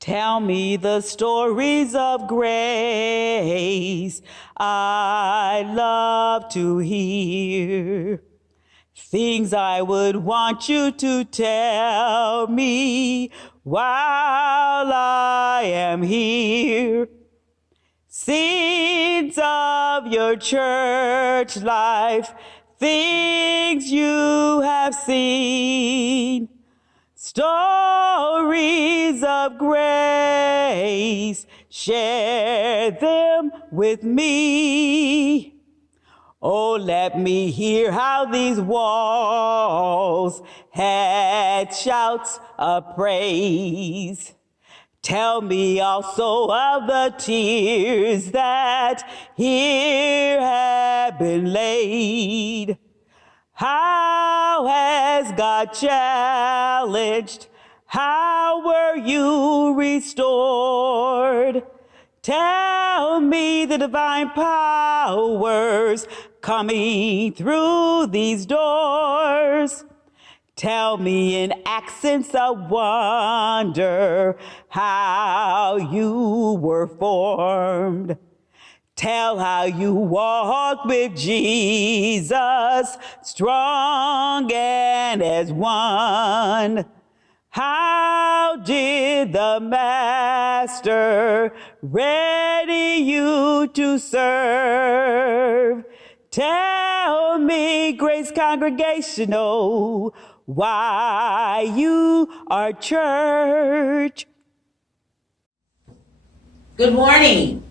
Tell me the stories of grace. I love to hear things I would want you to tell me while I am here. Scenes of your church life, things you have seen. Stories of grace, share them with me. Oh, let me hear how these walls had shouts of praise. Tell me also of the tears that here have been laid. How has God challenged? How were you restored? Tell me the divine powers coming through these doors. Tell me in accents of wonder how you were formed. Tell how you walked with Jesus, strong and as one. How did the Master ready you to serve? Tell me, Grace Congregational, why you are church. Good morning.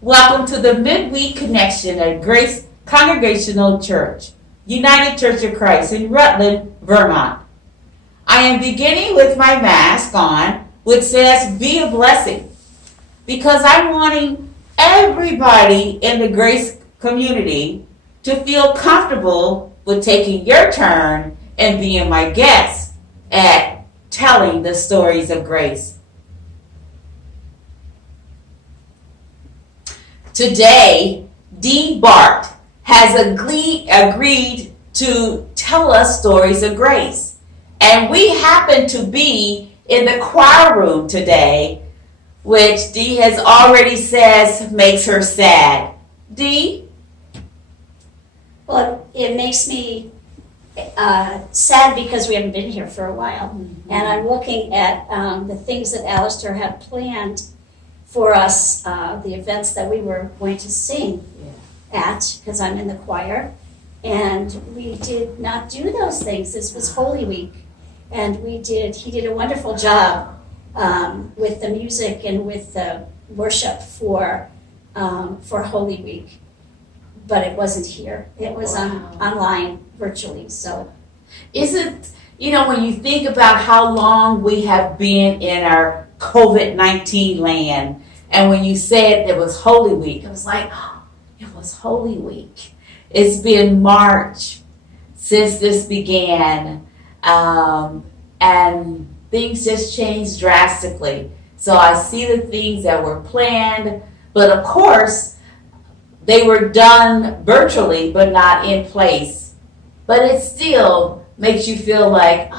Welcome to the Midweek Connection at Grace Congregational Church, United Church of Christ in Rutland, Vermont. I am beginning with my mask on, which says, "Be a blessing," because I'm wanting everybody in the Grace community to feel comfortable with taking your turn and being my guest at telling the stories of grace. Today, Dee Bort has agreed to tell us stories of grace. And we happen to be in the choir room today, which Dee has already says makes her sad. Dee? Well, it makes me sad because we haven't been here for a while. Mm-hmm. And I'm looking at the things that Alistair had planned for us, the events that we were going to sing at, because I'm in the choir. And we did not do those things. This was Holy Week. And he did a wonderful job with the music and with the worship for Holy Week. But it wasn't here. It was online, virtually. So, Isn't, when you think about how long we have been in our COVID-19 land, and when you said it was Holy Week, it was like, oh, it was Holy Week. It's been March since this began, and things just changed drastically. So I see the things that were planned, but of course, they were done virtually, but not in place. But it still makes you feel like,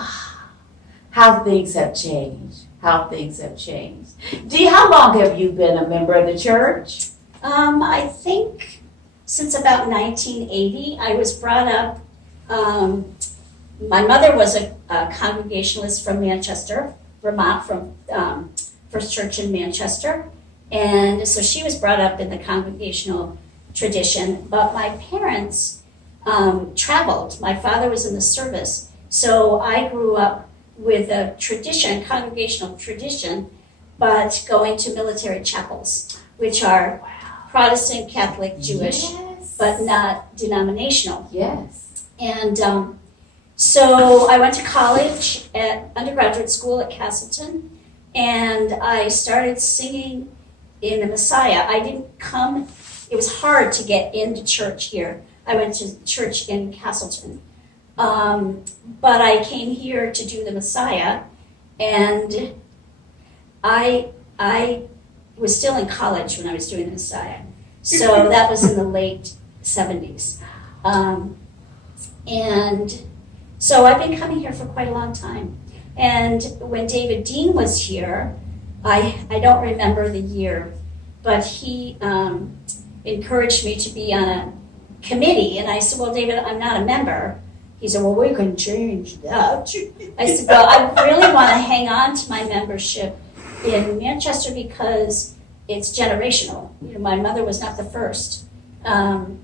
how things have changed. How things have changed. Dee, how long have you been a member of the church? I think since about 1980, I was brought up. My mother was a Congregationalist from Manchester, Vermont, from First Church in Manchester. And so she was brought up in the Congregational tradition. But my parents traveled. My father was in the service. So I grew up with a tradition, Congregational tradition, but going to military chapels, which are Protestant, Catholic, Jewish, but not denominational. Yes. And so I went to college at undergraduate school at Castleton, and I started singing in the Messiah. I didn't come, it was hard to get into church here. I went to church in Castleton. But I came here to do the Messiah, and I was still in college when I was doing the Messiah. So that was in the late 70s. And so I've been coming here for quite a long time. And when David Dean was here, I don't remember the year, but he encouraged me to be on a committee. And I said, well, David, I'm not a member. He said, well, we can change that. I said, well, I really want to hang on to my membership in Manchester because it's generational. You know, my mother was not the first. And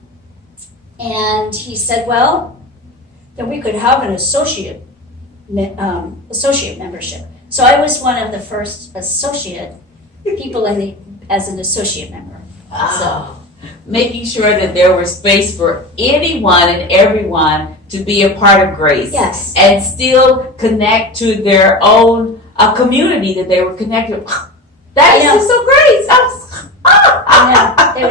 he said, well, then we could have an associate membership. So I was one of the first associate people as an associate member. So making sure that there was space for anyone and everyone to be a part of Grace. Yes. And still connect to their own community that they were connected. That is just so great. I know.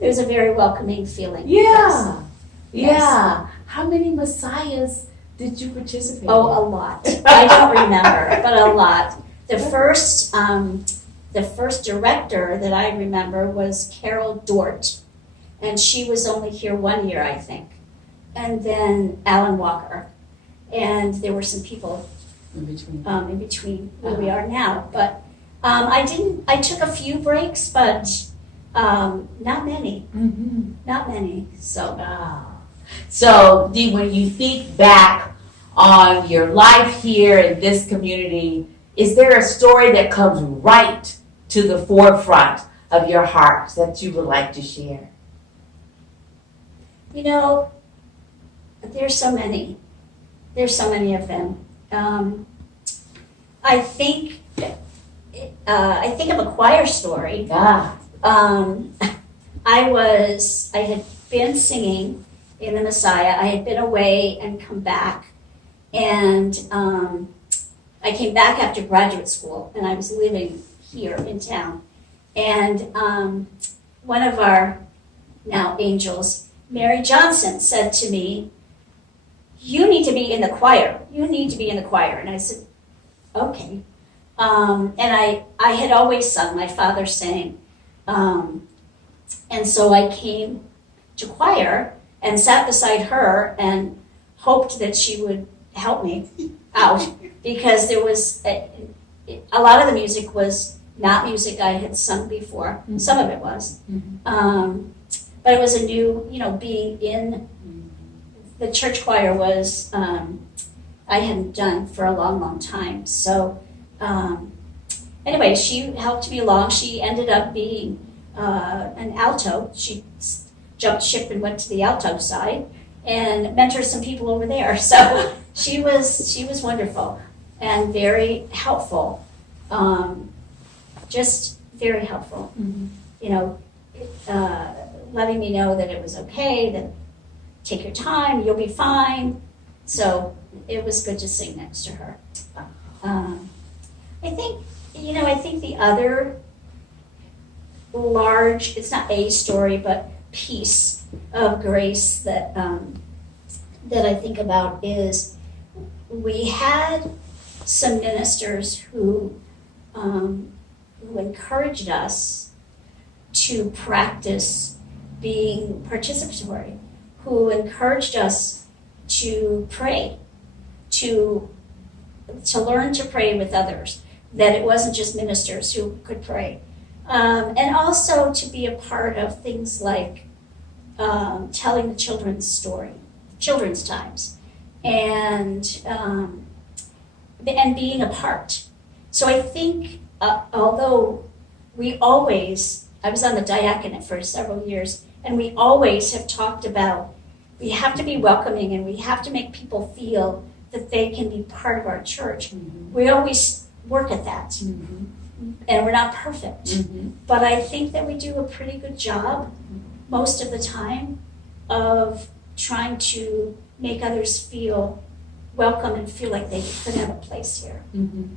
It was a very welcoming feeling. Yeah. Yes. Yeah. How many Messiahs did you participate Oh, in? a lot. I don't remember, but a lot. The first director that I remember was Carol Dort, and she was only here 1 year, I think. And then Alan Walker, and there were some people in between where we are now. But I took a few breaks, but not many. Mm-hmm. Not many. So. So, Dee, when you think back on your life here in this community, is there a story that comes right to the forefront of your heart that you would like to share? You know, there's so many. There's so many of them. I think of a choir story. Ah. I had been singing in the Messiah. I had been away and come back, and I came back after graduate school, and I was living here in town. And one of our now angels, Mary Johnson, said to me, "You need to be in the choir. You need to be in the choir." And I said, "Okay." And I had always sung. My father sang. And so I came to choir and sat beside her and hoped that she would help me out, because there was a lot of the music was not music I had sung before. Mm-hmm. Some of it was. Mm-hmm. But it was a new, being in the church choir was, I hadn't done for a long, long time. So anyway, she helped me along. She ended up being an alto. She jumped ship and went to the alto side and mentored some people over there. So she was wonderful and very helpful. Just very helpful. Mm-hmm. Letting me know that it was okay, that take your time, you'll be fine. So it was good to sing next to her. I think the other large, it's not a story, but piece of Grace that I think about is we had some ministers who encouraged us to practice being participatory, who encouraged us to pray, to learn to pray with others, that it wasn't just ministers who could pray. And also to be a part of things like telling the children's story, children's times, and being a part. So I think, although I was on the diaconate for several years, and we always have talked about we have to be welcoming and we have to make people feel that they can be part of our church. Mm-hmm. We always work at that. Mm-hmm. And we're not perfect. Mm-hmm. But I think that we do a pretty good job most of the time of trying to make others feel welcome and feel like they could have a place here. Mm-hmm.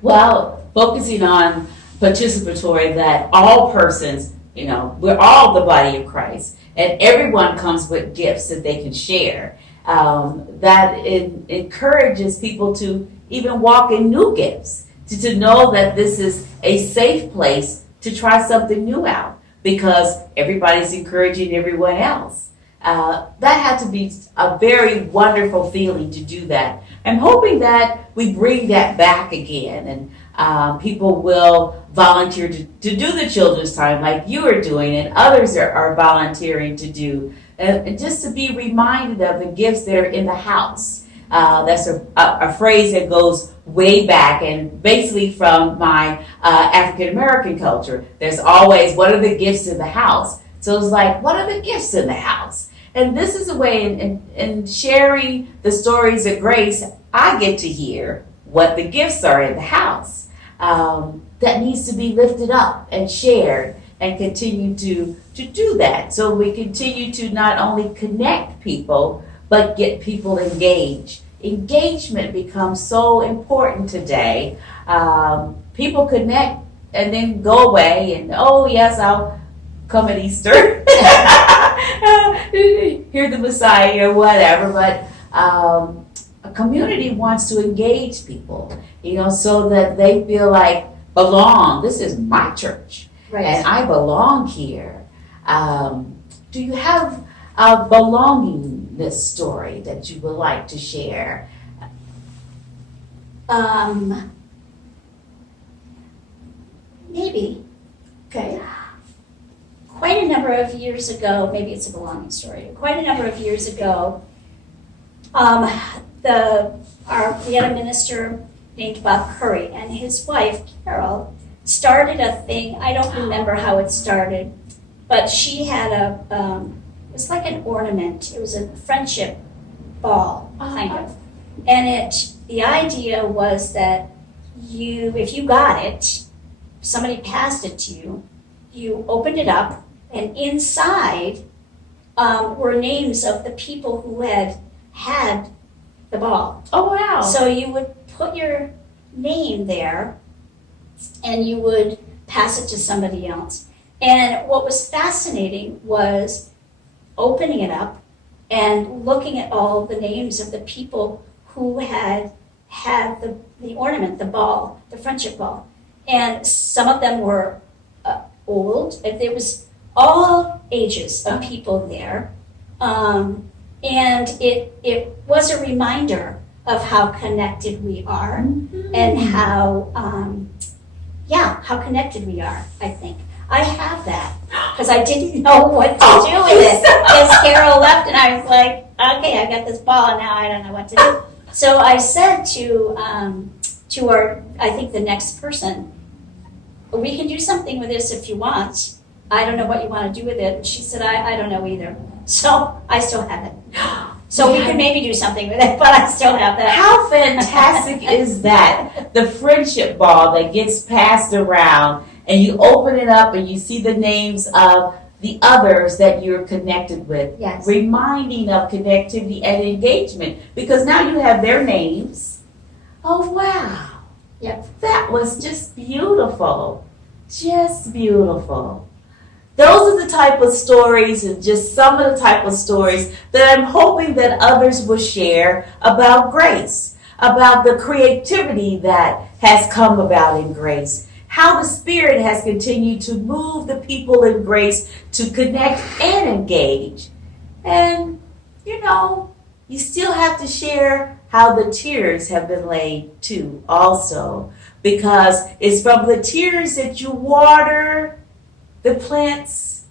Well, focusing on participatory, that all persons, we're all the body of Christ, and everyone comes with gifts that they can share. That encourages people to even walk in new gifts, to know that this is a safe place to try something new out, because everybody's encouraging everyone else. That had to be a very wonderful feeling to do that. I'm hoping that we bring that back again, and people will volunteer to do the children's time like you are doing, and others are volunteering to do, and just to be reminded of the gifts that are in the house. That's a phrase that goes way back, and basically from my African American culture. There's always, what are the gifts in the house? So it's like, what are the gifts in the house? And this is a way in sharing the stories of grace, I get to hear what the gifts are in the house that needs to be lifted up and shared, and continue to do that. So we continue to not only connect people, but get people engaged. Engagement becomes so important today. People connect and then go away, and oh yes, I'll come at Easter, hear the Messiah or whatever. But a community wants to engage people, so that they feel like belong. This is my church, Right. and I belong here. Do you have a belongingness story that you would like to share? Maybe. Okay. Quite a number of years ago, maybe it's a belonging story. Quite a number of years ago, we had a minister named Bob Curry, and his wife Carol started a thing. I don't remember how it started, but she had it was like an ornament. It was a friendship ball, kind of, and the idea was that if you got it, somebody passed it to you, you opened it up, and inside were names of the people who had the ball. Oh wow! So you would put your name there, and you would pass it to somebody else. And what was fascinating was opening it up and looking at all the names of the people who had the ornament, the ball, the friendship ball. And some of them were old. There was all ages of people there. And it was a reminder of how connected we are, and how connected we are, I think. I have that, because I didn't know what to do with it. As Carol left, and I was like, okay, I got this ball, and now I don't know what to do. So I said to I think the next person, we can do something with this if you want. I don't know what you want to do with it. And she said, I don't know either. So I still have it. So we could maybe do something with it, but I still have that. How fantastic is that? The friendship ball that gets passed around, and you open it up and you see the names of the others that you're connected with. Yes. Reminding of connectivity and engagement, because now you have their names. Oh, wow. Yep. That was just beautiful. Just beautiful. Those are the type of stories, and just some of the type of stories that I'm hoping that others will share about grace, about the creativity that has come about in grace, how the Spirit has continued to move the people in grace to connect and engage. And, you still have to share how the tears have been laid too also, because it's from the tears that you water the plants,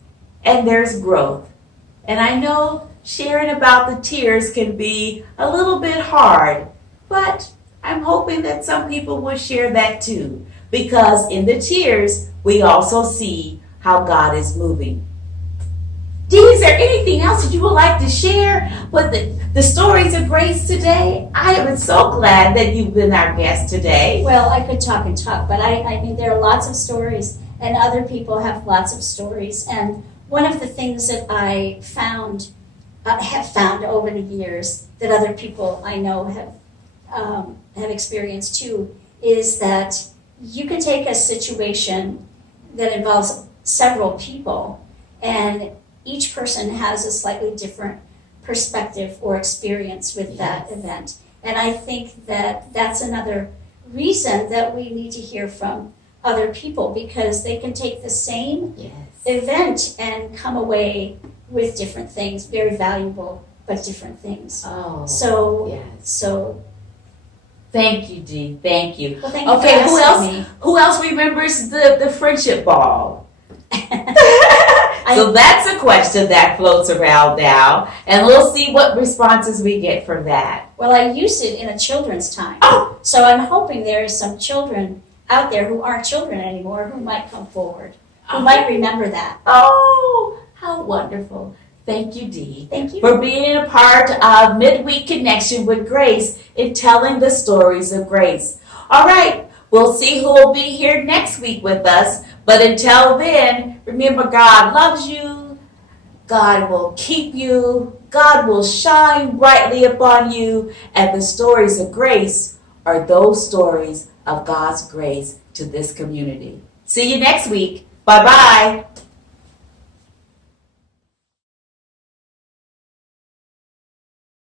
and there's growth. And I know sharing about the tears can be a little bit hard, but I'm hoping that some people will share that too, because in the tears, we also see how God is moving. Dee, is there anything else that you would like to share with the stories of grace today? I am so glad that you've been our guest today. Well, I could talk and talk, but I mean, there are lots of stories, and other people have lots of stories. And one of the things that I have found over the years that other people I know have experienced too, is that you can take a situation that involves several people, and each person has a slightly different perspective or experience with that event. And I think that that's another reason that we need to hear from other people, because they can take the same event and come away with different things, very valuable, but different things. Oh, So, yes. so, Thank you, Dee. Thank you. well, thank you Okay, for who asking else? me. Who else remembers the friendship ball? I- So that's a question that floats around now, and we'll see what responses we get from that. Well, I used it in a children's time. Oh. So I'm hoping there are some children out there who aren't children anymore who might come forward, who might remember that. Oh, how wonderful. Thank you, Dee, Thank you. for being a part of Midweek Connection with Grace in telling the stories of grace. All right, we'll see who will be here next week with us. But until then, remember God loves you. God will keep you. God will shine brightly upon you. And the stories of grace are those stories of God's grace to this community. See you next week. Bye-bye.